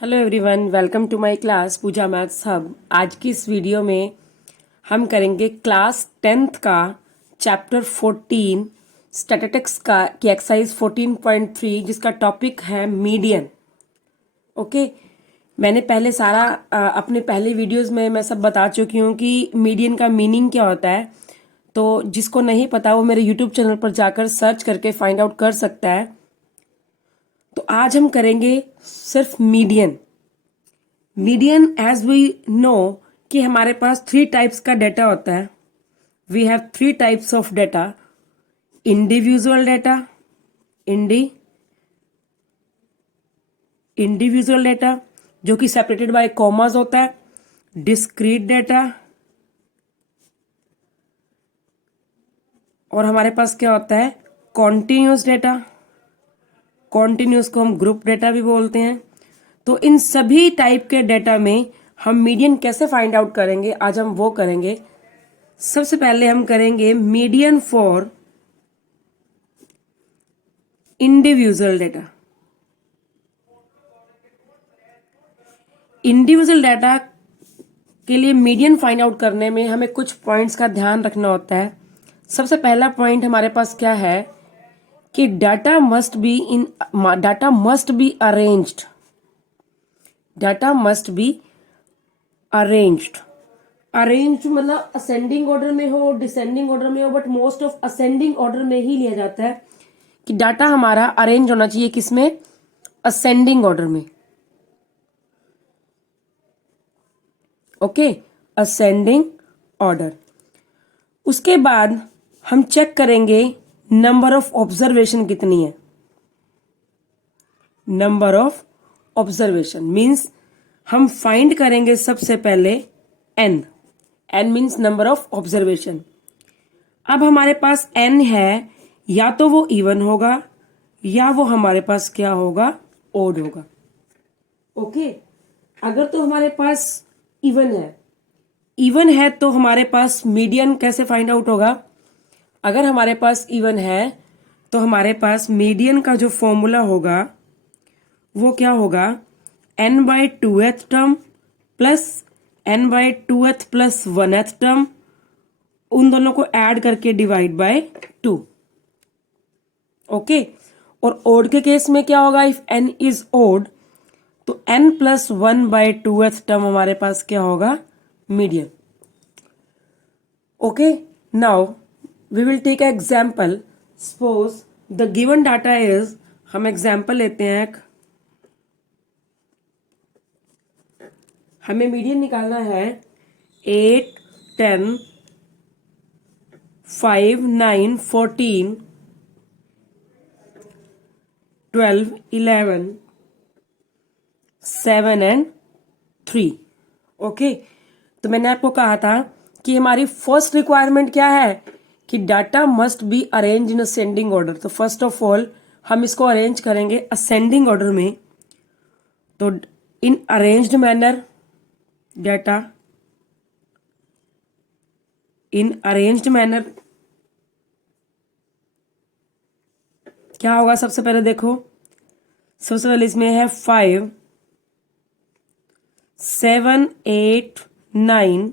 Hello everyone, welcome to my class Pooja maths hub. आज की इस वीडियो में हम करेंगे क्लास 10th का चैप्टर 14 स्टैटिस्टिक्स का की एक्सरसाइज 14.3 जिसका टॉपिक है मीडियन। ओके, मैंने पहले सारा अपने पहले वीडियोस में मैं सब बता चुकी हूँ कि मीडियन का मीनिंग क्या होता है। तो जिसको नहीं पता वो मेरे यूट्यूब चैनल पर जाकर सर्च करके फाइंड आउट कर सकता है। तो आज हम करेंगे सिर्फ median. Median as we know कि हमारे पास 3 टाइप्स का डेटा होता है। We have 3 types of data. Individual data, individual data जो कि सेपरेटेड बाय कॉमास होता है। डिस्क्रीट डेटा, और हमारे पास क्या होता है, कॉन्टिन्यूस डेटा। कॉन्टिन्यूस को हम ग्रुप डेटा भी बोलते हैं। तो इन सभी टाइप के डेटा में हम मीडियन कैसे फाइंड आउट करेंगे, आज हम वो करेंगे। सबसे पहले हम करेंगे median for individual data. Individual data के लिए मीडियन फाइंड आउट करने में हमें कुछ पॉइंट्स का ध्यान रखना होता है। सबसे पहला पॉइंट हमारे पास क्या है कि data must be arranged. Data must be arranged. Arranged मतलब असेंडिंग ऑर्डर में हो, डिसेंडिंग ऑर्डर में हो, but most of ascending order में ही लिया जाता है कि डाटा हमारा अरेंज होना चाहिए। किसमें? असेंडिंग ऑर्डर में। Okay, ascending order. उसके बाद हम चेक करेंगे नंबर ऑफ ऑब्जर्वेशन कितनी है। नंबर ऑफ ऑब्जर्वेशन मीन्स हम फाइंड करेंगे सबसे पहले n. N means number of observation. अब हमारे पास एन है, या तो वो इवन होगा या वो हमारे पास क्या होगा, ओड होगा। ओके, अगर तो हमारे पास इवन है तो हमारे पास मीडियन कैसे फाइंड आउट होगा। अगर हमारे पास इवन है तो हमारे पास मीडियन का जो फॉर्मूला होगा वो क्या होगा, n by 2th term plus n by 2th plus 1th term, उन दोनों को ऐड करके डिवाइड बाय 2। ओके, और ओड के केस में क्या होगा, इफ n इज ओड तो n plus 1 by 2th term हमारे पास क्या होगा, median. Okay, now we will take example. Suppose the given data is, हम एग्जाम्पल लेते हैं। हमें मीडियन निकालना है 8, 10, 5, 9, 14, 12, 11, 7 एंड 3। ओके, तो मैंने आपको कहा था कि हमारी फर्स्ट रिक्वायरमेंट क्या है कि data must be arrange in ascending order. तो फर्स्ट ऑफ ऑल हम इसको अरेंज करेंगे असेंडिंग ऑर्डर में। तो इन अरेंज्ड मैनर डाटा, इन अरेंज्ड मैनर क्या होगा, सबसे पहले देखो, सबसे पहले इसमें है 5, 7, 8, 9,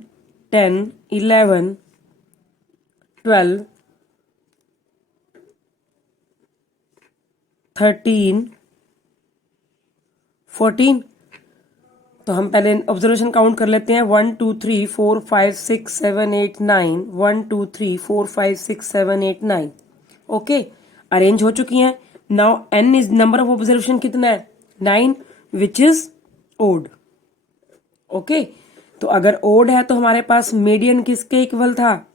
10, 11, 12, 13, 14। तो हम पहले ऑब्जर्वेशन काउंट कर लेते हैं। 1 2 3 4 5 6 7 8 9, 1 2 3 4 5 6 7 8 9। ओके, अरेंज हो चुकी हैं। Now n is number of observation कितना है, 9, विच इज ओड। ओके, तो अगर ओड है तो हमारे पास मीडियन किसके इक्वल था,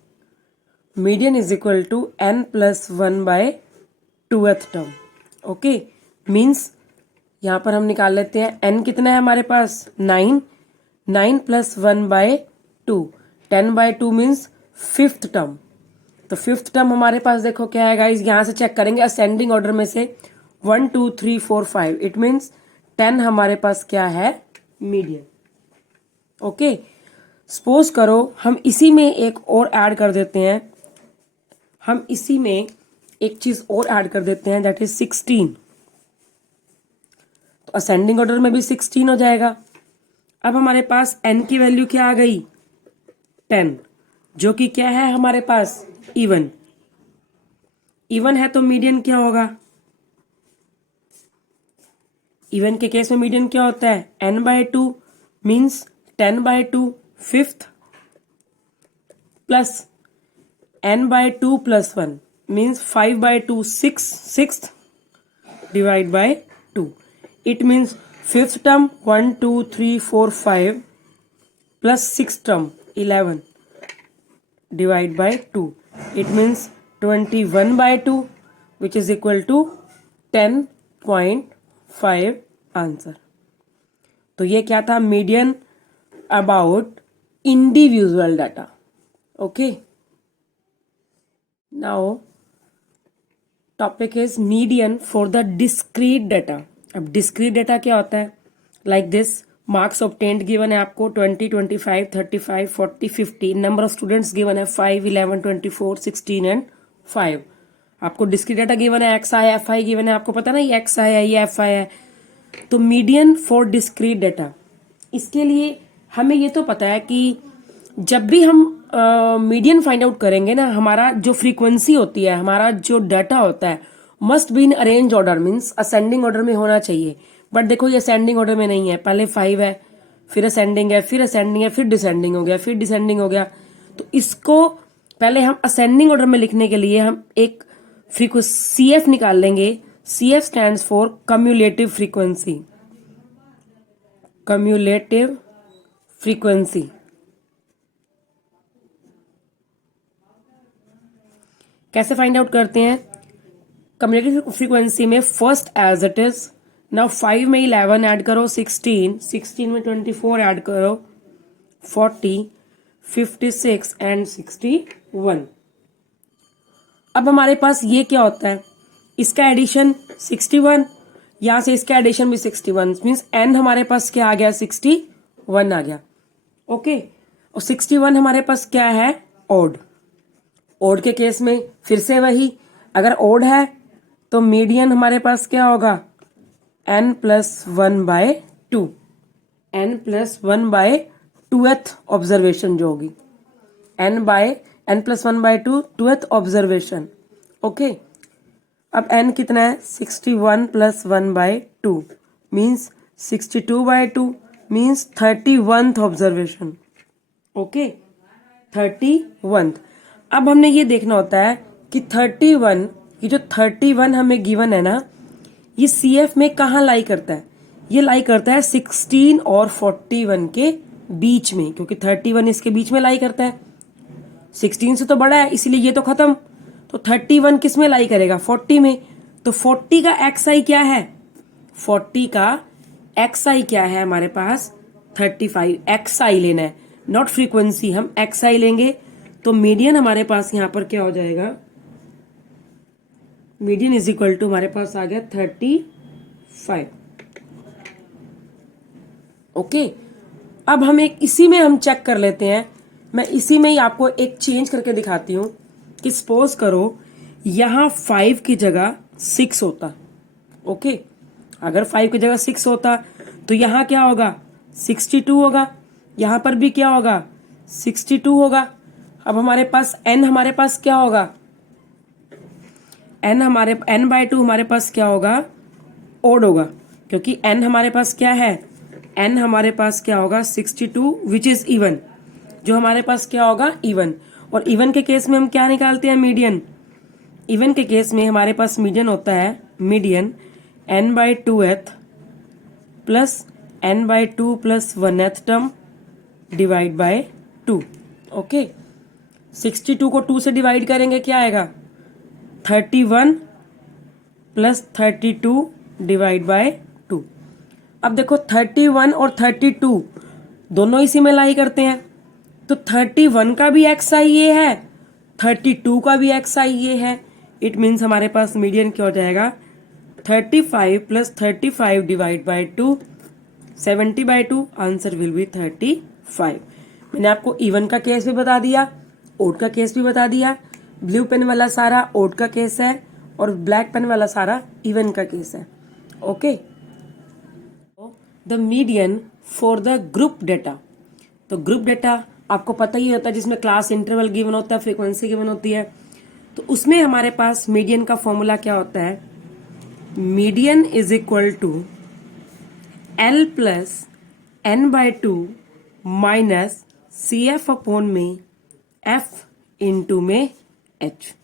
median is equal to n plus 1 by 2th term. Okay, means यहां पर हम निकाल लेते हैं n कितना है हमारे पास, 9, 9 plus 1 by 2, 10 by 2 means 5th term. तो 5th टर्म हमारे पास देखो क्या है गाइस, यहां से चेक करेंगे असेंडिंग ऑर्डर में से 1 2 3 4 5, इट मीन्स 10 हमारे पास क्या है, मीडियन। ओके, सपोज करो हम इसी में एक और ऐड कर देते हैं, हम इसी में एक चीज और ऐड कर देते हैं, दैट इज 16। तो असेंडिंग ऑर्डर में भी 16 हो जाएगा। अब हमारे पास n की वैल्यू क्या आ गई 10, जो कि क्या है हमारे पास इवन। इवन है तो मीडियन क्या होगा, इवन के केस में मीडियन क्या होता है n/2 means 10/2 fifth plus n/2 + 1 means 5/2 sixth divide by 2। It means fifth term 1 2 3 4 5 plus six term 11 divide by 2। It means 21/2 which is equal to 10.5 answer. तो ये क्या था median about individual data. Okay, now topic is median for the discrete data. अब discrete data क्या होता है, like this marks obtained given है आपको 20 25 35 40 50, नंबर ऑफ स्टूडेंट्स गिवन है 5 11 24 16 एंड 5। आपको डिस्क्रीट डाटा गिवन है x I F I given है, आपको पता ना ये एक्स आई है ये एफ आई है। तो मीडियन फॉर डिस्क्रीट डाटा, इसके लिए हमें ये तो पता है कि जब भी हम मीडियन फाइंड आउट करेंगे ना, हमारा जो फ्रीक्वेंसी होती है, हमारा जो डाटा होता है must be in arrange order, means ascending order में होना चाहिए। बट देखो ये असेंडिंग ऑर्डर में नहीं है, पहले 5 है फिर असेंडिंग है फिर असेंडिंग है फिर डिसेंडिंग हो गया फिर डिसेंडिंग हो गया। तो इसको पहले हम असेंडिंग ऑर्डर में लिखने के लिए हम एक फ्रीक्वेंसी CF निकाल लेंगे। CF stands for cumulative frequency, cumulative frequency. कैसे फाइंड आउट करते हैं, कम्युलेटिव फ्रीक्वेंसी में first as it is, now 5 में 11 ऐड करो 16, 16 में 24 ऐड करो 40, 56 एंड 61। अब हमारे पास ये क्या होता है, इसका एडिशन 61, यहां से इसका एडिशन भी 61, मीन्स n हमारे पास क्या आ गया 61 आ गया। ओके, और 61 हमारे पास क्या है ऑड। ऑड के केस में फिर से वही, अगर ऑड है तो मीडियन हमारे पास क्या होगा n+1/2, n+1/2th ऑब्जर्वेशन जो होगी, n+1/2 2th ऑब्जर्वेशन। ओके, अब n कितना है 61 + 1/2 means 62/2 means 31th observation. Okay, 31th। अब हमने ये देखना होता है कि 31, ये जो 31 हमें गिवन है ना, ये CF में कहाँ लाई करता है, ये लाई करता है 16 और 41 के बीच में, क्योंकि 31 इसके बीच में लाई करता है, 16 से तो बड़ा है इसीलिए ये तो खत्म। तो 31 किस में लाई करेगा 40 में। तो 40 का XI क्या है, 40 का XI क्या है हमारे पास 35। XI लेना है नॉट फ्रीक्वेंसी, हम XI लेंगे। तो मीडियन हमारे पास यहां पर क्या हो जाएगा, मीडियन इज इक्वल टू हमारे पास आ गया 35। ओके, अब हम एक इसी में हम चेक कर लेते हैं, मैं इसी में ही आपको एक चेंज करके दिखाती हूं कि सपोज करो यहां 5 की जगह 6 होता। ओके, अगर 5 की जगह 6 होता तो यहां क्या होगा 62 होगा, यहां पर भी क्या होगा 62 होगा। अब हमारे पास n हमारे पास क्या होगा, n/2 हमारे पास क्या होगा ओड होगा, क्योंकि n हमारे पास क्या है, n हमारे पास क्या होगा 62 विच इज इवन, जो हमारे पास क्या होगा इवन। और इवन के केस में हम क्या निकालते हैं मीडियन, इवन के केस में हमारे पास मीडियन होता है median n/2th plus n/2 + 1th term divide by 2। Okay, 62 को 2 से डिवाइड करेंगे क्या आएगा 31 + 32 डिवाइड बाय 2। अब देखो 31 और 32 दोनों इसी में लाई करते हैं, तो 31 का भी XI ये है 32 का भी XI ये है। इट मीन्स हमारे पास मीडियन क्या हो जाएगा 35 + 35 divide by 2 70/2, answer will be 35। मैंने आपको इवन का केस भी बता दिया, ओड का केस भी बता दिया। ब्लू पेन वाला सारा ओड का केस है और ब्लैक पेन वाला सारा इवन का केस है। Okay, the median for the group data. तो ग्रुप डेटा आपको पता ही होता है, जिसमें क्लास इंटरवल गिवन होता है, फ्रीक्वेंसी गिवन होती है। तो उसमें हमारे पास मीडियन का फॉर्मूला क्या होता है, median is equal to L plus n by two minus c f upon में एफ इंटू में h.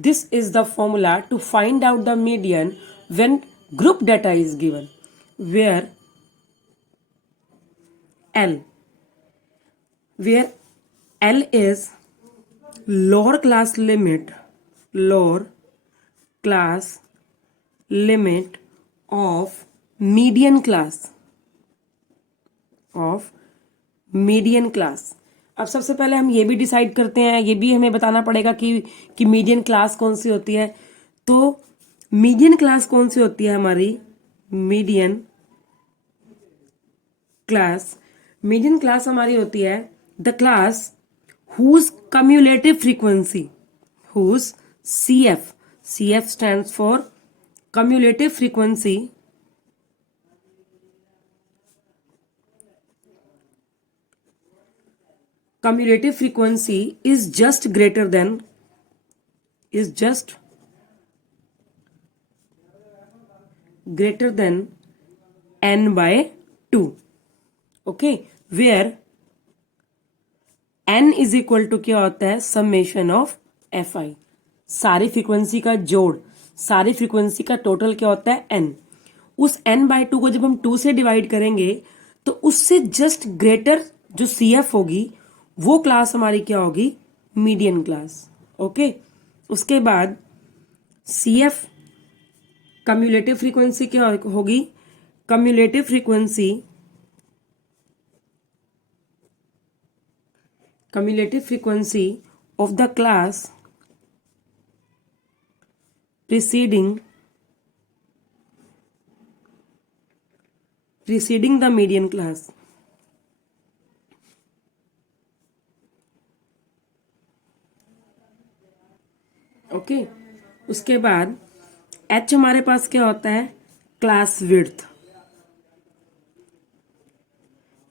This is the formula to find out the median when group data is given, where L is lower class limit of median class अब सबसे पहले हम ये भी decide करते हैं, ये भी हमें बताना पड़ेगा कि मीडियन क्लास कौन सी होती है। तो मीडियन क्लास कौन सी होती है हमारी, मीडियन क्लास हमारी होती है the class whose cumulative frequency, whose CF stands for cumulative frequency is just greater than n by 2, okay, where n is equal to क्या होता है, समेशन ऑफ एफ आई, सारी फ्रीक्वेंसी का जोड़, सारी फ्रीक्वेंसी का टोटल क्या होता है n। उस n बाय 2 को जब हम 2 से डिवाइड करेंगे तो उससे जस्ट ग्रेटर जो सी एफ होगी वो क्लास हमारी क्या होगी, मीडियन क्लास, ओके। उसके बाद सी एफ कम्युलेटिव फ्रीक्वेंसी क्या होगी, cumulative frequency of the class preceding the median class, okay. उसके बाद h हमारे पास क्या होता है, क्लास विड्थ,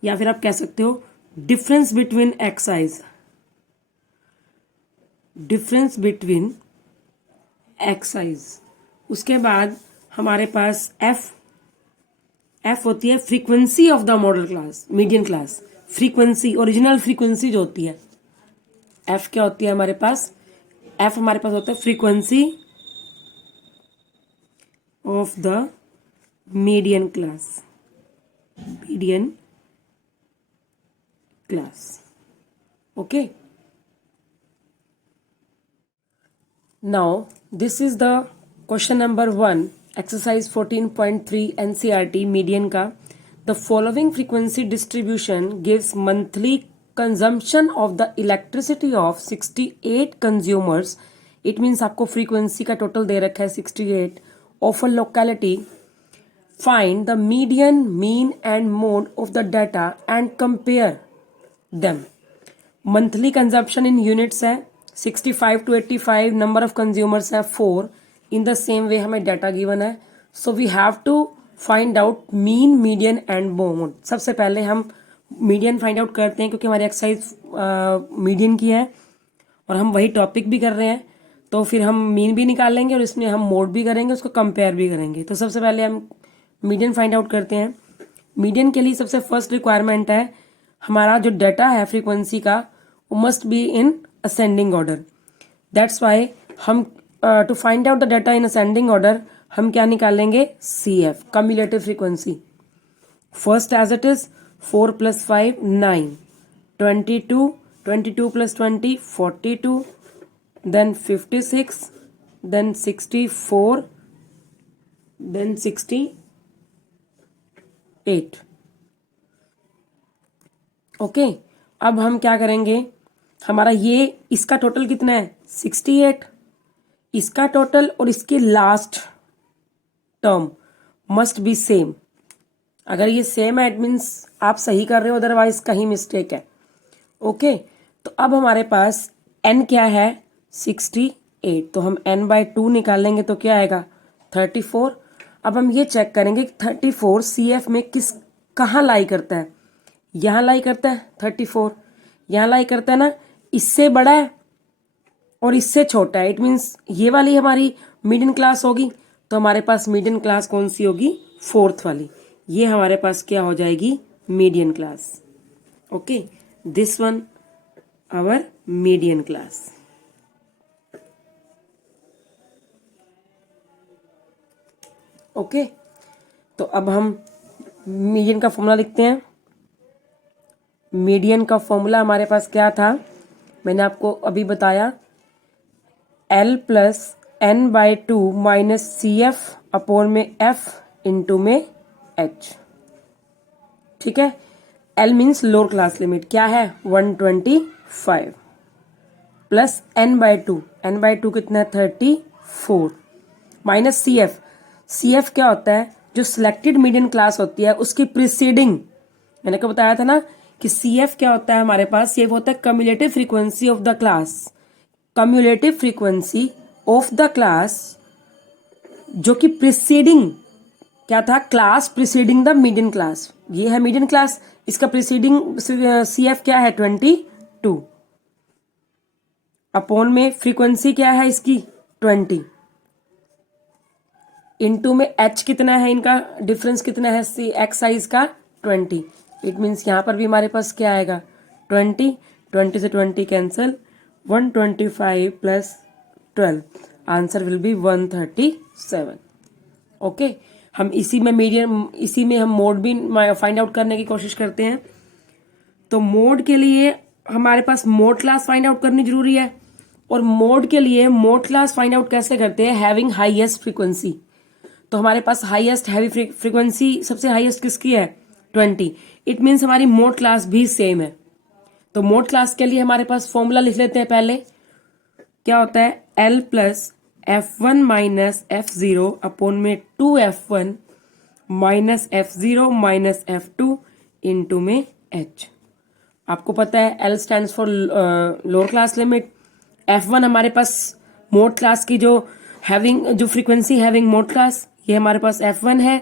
या फिर आप कह सकते हो डिफरेंस बिटवीन एक्स साइज। उसके बाद हमारे पास एफ होती है frequency of the model class, median class, frequency, original frequency जो होती है, एफ क्या होती है हमारे पास, एफ हमारे पास होता है frequency of the median class, okay। Now this is the question number 1, exercise 14.3 NCERT median का। The following frequency distribution gives monthly consumption of the electricity of 68 consumers, it means आपको frequency का total दे रखा है 68 of a locality। Find the median, mean and mode of the data and compare them। Monthly consumption in units है 65 to 85, number of consumers है 4। In the same way हमें data given है, so we have to find out mean, median and mode. सबसे पहले हम median find out करते हैं, क्योंकि हमारी एक्सरसाइज मीडियन की है और हम वही टॉपिक भी कर रहे हैं, तो फिर हम मीन भी निकालेंगे और इसमें हम मोड भी करेंगे, उसको कंपेयर भी करेंगे। तो सबसे पहले हम मीडियन फाइंड आउट करते हैं। मीडियन के लिए सबसे फर्स्ट रिक्वायरमेंट है, हमारा जो डाटा है फ्रीक्वेंसी का वो must be in ascending order. That's why हम to find out the data in ascending order हम क्या निकालेंगे, C F, cumulative frequency. First as it is 4 + 5 9, 22, 22 + 20 42, then 56, then 64, then 68, okay. अब हम क्या करेंगे, हमारा ये इसका टोटल कितना है 68, इसका टोटल और इसकी last term must be same. अगर ये सेम है इट मीन्स आप सही कर रहे हो, अदरवाइज कहीं मिस्टेक है, ओके। तो अब हमारे पास n क्या है 68, तो हम n/2 निकालेंगे तो क्या आएगा 34। अब हम ये चेक करेंगे कि 34 CF में किस कहाँ लाई करता है, यहाँ लाई करता है 34, यहाँ लाई करता है ना, इससे बड़ा है और इससे छोटा है, इट मीन्स ये वाली हमारी मिडिल क्लास होगी। तो हमारे पास मीडियन क्लास कौन सी होगी, फोर्थ वाली, ये हमारे पास क्या हो जाएगी, median class. Okay, this one hour median class. Okay, तो अब हम मीडियन का फॉर्मूला लिखते हैं। मीडियन का फॉर्मूला हमारे पास क्या था, मैंने आपको अभी बताया, L plus n by two minus c f upon में एफ इंटू में एच। ठीक है, L means lower class limit क्या है 125 प्लस एन बाई टू कितना है 34 minus c f. C f क्या होता है, जो सिलेक्टेड मीडियन क्लास होती है उसकी प्रीसीडिंग, मैंने को बताया था ना कि सी एफ क्या होता है हमारे पास, सी एफ होता है cumulative frequency of the class, cumulative frequency of the class जो कि प्रीसीडिंग क्या था, class preceding the median class, ये है मीडियन क्लास, इसका प्रीसीडिंग सी एफ क्या है 22 अपोन में फ्रीक्वेंसी क्या है इसकी 20 इनटू में एच कितना है, इनका डिफरेंस कितना है सी एक्स साइज का 20। इट मीन्स यहाँ पर भी हमारे पास क्या आएगा 20, 20 से 20 cancel, 125 plus 12, answer will be 137। Okay, हम इसी में हम मोड भी फाइंड आउट करने की कोशिश करते हैं। तो मोड के लिए हमारे पास मोड क्लास फाइंड आउट करनी जरूरी है, और मोड के लिए मोड क्लास फाइंड आउट कैसे करते हैं, हैविंग हाईएस्ट फ्रीक्वेंसी। तो हमारे पास हाईएस्ट हैवी फ्रीक्वेंसी सबसे हाईएस्ट किसकी है 20, इट मीन्स हमारी मोड क्लास भी सेम है। तो मोड क्लास के लिए हमारे पास फॉर्मूला लिख लेते हैं पहले, क्या होता है L plus F1 minus F0 upon में 2F1 minus F0 minus F2 into में H। आपको पता है L stands for lower class limit, F1 हमारे पास मोड क्लास की जो फ्रीक्वेंसी हैविंग मोड क्लास, ये हमारे पास F1 है,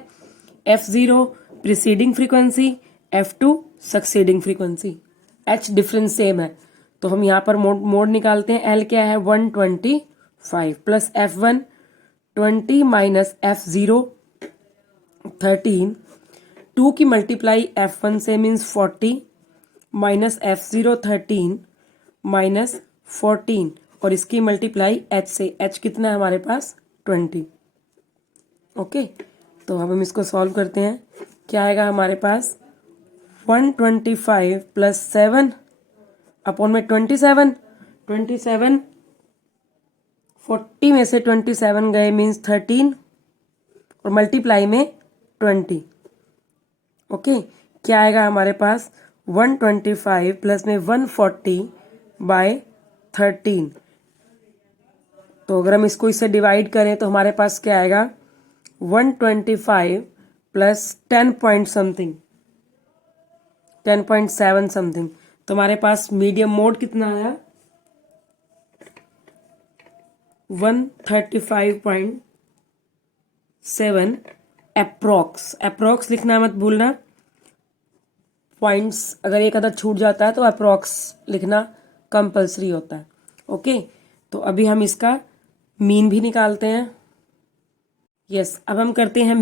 F0 preceding frequency, F2 succeeding frequency, H difference same है। तो हम यहाँ पर मोड निकालते हैं, L क्या है 125 प्लस F1 20 माइनस F0 13, 2 की मल्टीप्लाई F1 से मीन्स 40 माइनस F0 13 माइनस 14 और इसकी मल्टीप्लाई H से, H कितना है हमारे पास 20। ओके, तो अब हम इसको सॉल्व करते हैं, क्या आएगा हमारे पास 125 प्लस 7 अपॉन में 27, 40 में से 27 गए मीन्स 13 और मल्टीप्लाई में 20। ओके, क्या आएगा हमारे पास 125 प्लस में 140 बाय 13। तो अगर हम इसको इससे डिवाइड करें तो हमारे पास क्या आएगा 125 प्लस 10 पॉइंट समथिंग 10.7 समथिंग, तो हमारे पास मीडियम मोड कितना आया 135.7 अप्रोक्स लिखना मत भूलना, पॉइंट्स अगर एक अदर छूट जाता है तो अप्रोक्स लिखना कंपलसरी होता है। ओके, तो अभी हम इसका मीन भी निकालते हैं। यस, अब हम करते हैं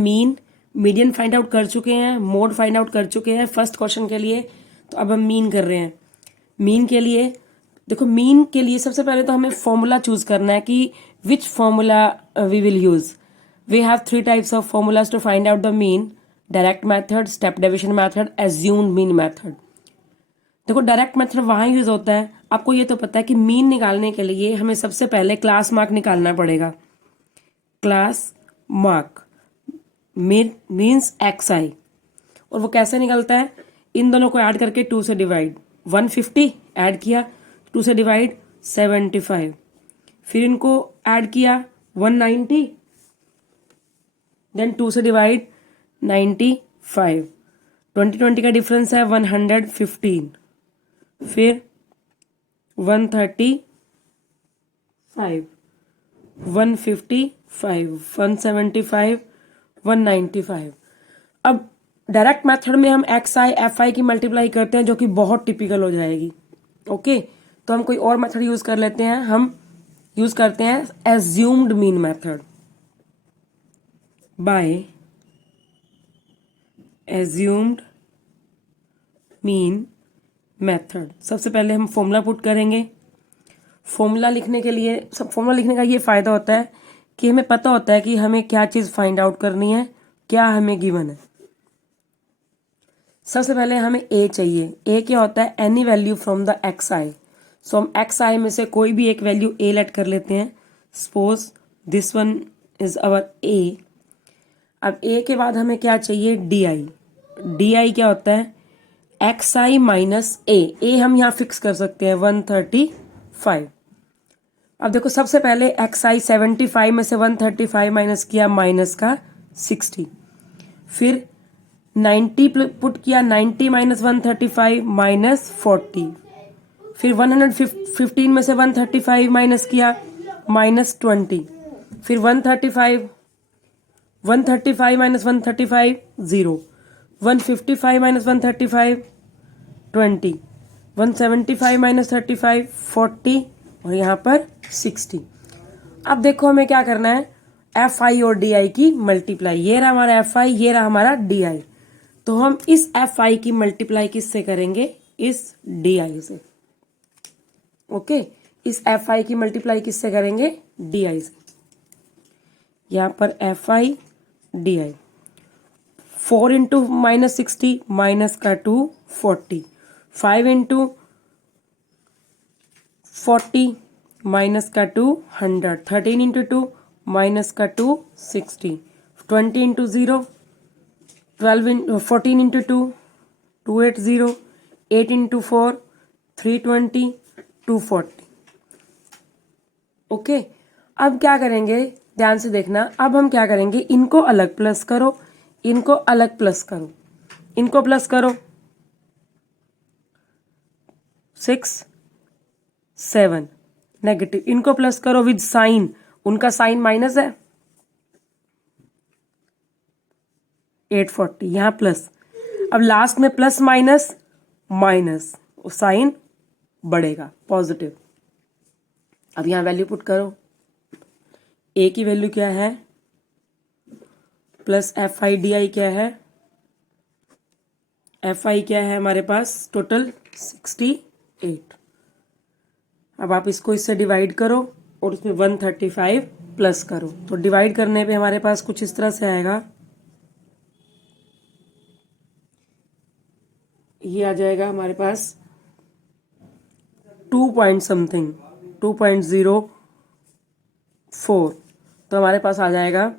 मीडियन फाइंड आउट कर चुके हैं, मोड फाइंड आउट कर चुके हैं फर्स्ट क्वेश्चन के लिए, तो अब हम मीन कर रहे हैं। मीन के लिए देखो, मीन के लिए सबसे पहले तो हमें फॉर्मूला चूज करना है कि which formula we will use. We have 3 types of formulas to find out the mean, direct method, step deviation method, assumed mean method. देखो, डायरेक्ट मेथड वहाँ यूज होता है, आपको ये तो पता है कि मीन निकालने के लिए हमें सबसे पहले क्लास मार्क निकालना पड़ेगा। क्लास मार्क मीन्स XI, और वो कैसे निकलता है, इन दोनों को ऐड करके 2 से डिवाइड, 150 ऐड किया 2 से डिवाइड 75, फिर इनको ऐड किया 190, देन 2 से डिवाइड 95, 20 का डिफरेंस है 115, फिर 135, 155, 175, 195। अब डायरेक्ट मेथड में हम एक्स आई एफ आई की मल्टीप्लाई करते हैं, जो कि बहुत टिपिकल हो जाएगी। ओके, तो हम कोई और मेथड यूज कर लेते हैं। हम यूज करते हैं assumed mean method. By assumed mean method सबसे पहले हम फॉर्मूला पुट करेंगे। फॉर्मूला लिखने के लिए फॉर्मूला लिखने का ये फायदा होता है कि हमें पता होता है कि हमें क्या चीज फाइंड आउट करनी है, क्या हमें गिवन है। सबसे पहले हमें ए चाहिए। ए क्या होता है? Any value from the x i. So हम एक्स आई में से कोई भी एक वैल्यू ए लेट कर लेते हैं। Suppose this one is our A. अब ए के बाद हमें क्या चाहिए? D I. डी आई क्या होता है? एक्स आई माइनस ए। ए हम यहाँ फिक्स कर सकते हैं 135। अब देखो सबसे पहले एक्स आई 75 में से 135 माइनस किया, माइनस का 60। फिर 90 पुट किया, 90 माइनस 135 माइनस 40। फिर 115 में से 135 माइनस किया, माइनस 20। फिर 135 माइनस 135 0। 155 माइनस 135 20। 175 माइनस 35 40 और यहाँ पर 60। अब देखो हमें क्या करना है? एफ आई और डी आई की मल्टीप्लाई। ये रहा हमारा एफ आई, ये रहा हमारा डी आई। तो हम इस एफ आई की मल्टीप्लाई किससे करेंगे? इस डी आई से। ओके, इस एफ आई की मल्टीप्लाई किससे करेंगे? डी आई से। यहाँ पर F I D I 4 into minus 60 minus का 2 40। 5 इंटू 40 माइनस का 2 100। 13 इंटू 2 माइनस का 2 60। 20 इंटू 0 12 14 इंटू 2 280। 8 इंटू 4 320 240। ओके, अब क्या करेंगे? ध्यान से देखना। अब हम क्या करेंगे? इनको अलग प्लस करो, इनको अलग प्लस करो, इनको प्लस करो। 6 7 नेगेटिव, इनको प्लस करो विद साइन। उनका साइन माइनस है। 840 यहां प्लस। अब लास्ट में प्लस माइनस माइनस, साइन बढ़ेगा पॉजिटिव। अब यहां वैल्यू पुट करो। ए की वैल्यू क्या है? Plus F I D I क्या है? एफ आई क्या है हमारे पास? टोटल 68। अब आप इसको इससे डिवाइड करो और उसमें 135 प्लस करो। तो डिवाइड करने पे हमारे पास कुछ इस तरह से आएगा। ये आ जाएगा हमारे पास 2 पॉइंट समथिंग 2.04। तो हमारे पास आ जाएगा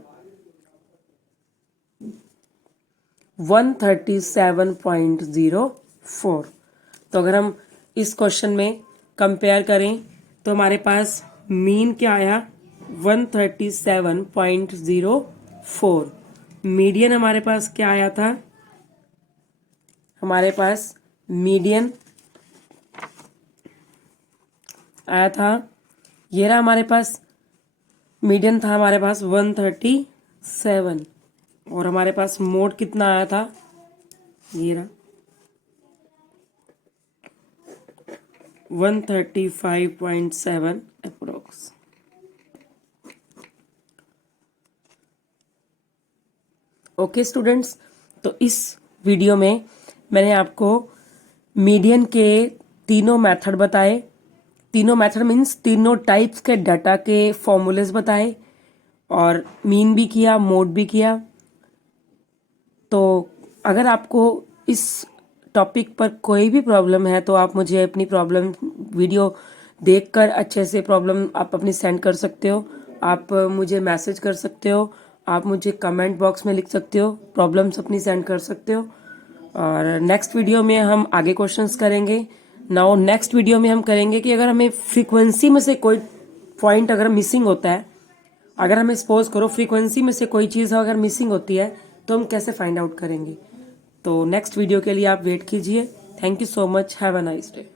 137.04। तो अगर हम इस क्वेश्चन में कंपेयर करें तो हमारे पास मीन क्या आया? 137.04। मीडियन हमारे पास क्या आया था? हमारे पास मीडियन आया था, ये रहा हमारे पास मीडियन था हमारे पास 137। और हमारे पास मोड कितना आया था? ये रहा 135.7 अप्रोक्स। ओके स्टूडेंट्स, तो इस वीडियो में मैंने आपको मीडियन के तीनों मेथड बताए। तीनों मेथड मीन्स तीनों टाइप्स के डाटा के फॉर्मूलेस बताए और मीन भी किया, मोड भी किया। तो अगर आपको इस टॉपिक पर कोई भी प्रॉब्लम है तो आप मुझे अपनी प्रॉब्लम वीडियो देखकर अच्छे से प्रॉब्लम आप अपनी सेंड कर सकते हो। आप मुझे मैसेज कर सकते हो, आप मुझे कमेंट बॉक्स में लिख सकते हो, प्रॉब्लम्स अपनी सेंड कर सकते हो। और नेक्स्ट वीडियो में हम आगे क्वेश्चंस करेंगे। नाउ नेक्स्ट वीडियो में हम करेंगे कि अगर हमें फ्रीक्वेंसी में से कोई पॉइंट अगर मिसिंग होता है, अगर हमें सपोज करो फ्रीक्वेंसी में से कोई चीज़ अगर मिसिंग होती है तो हम कैसे फाइंड आउट करेंगे। तो नेक्स्ट वीडियो के लिए आप वेट कीजिए। Thank you so much, have a nice day.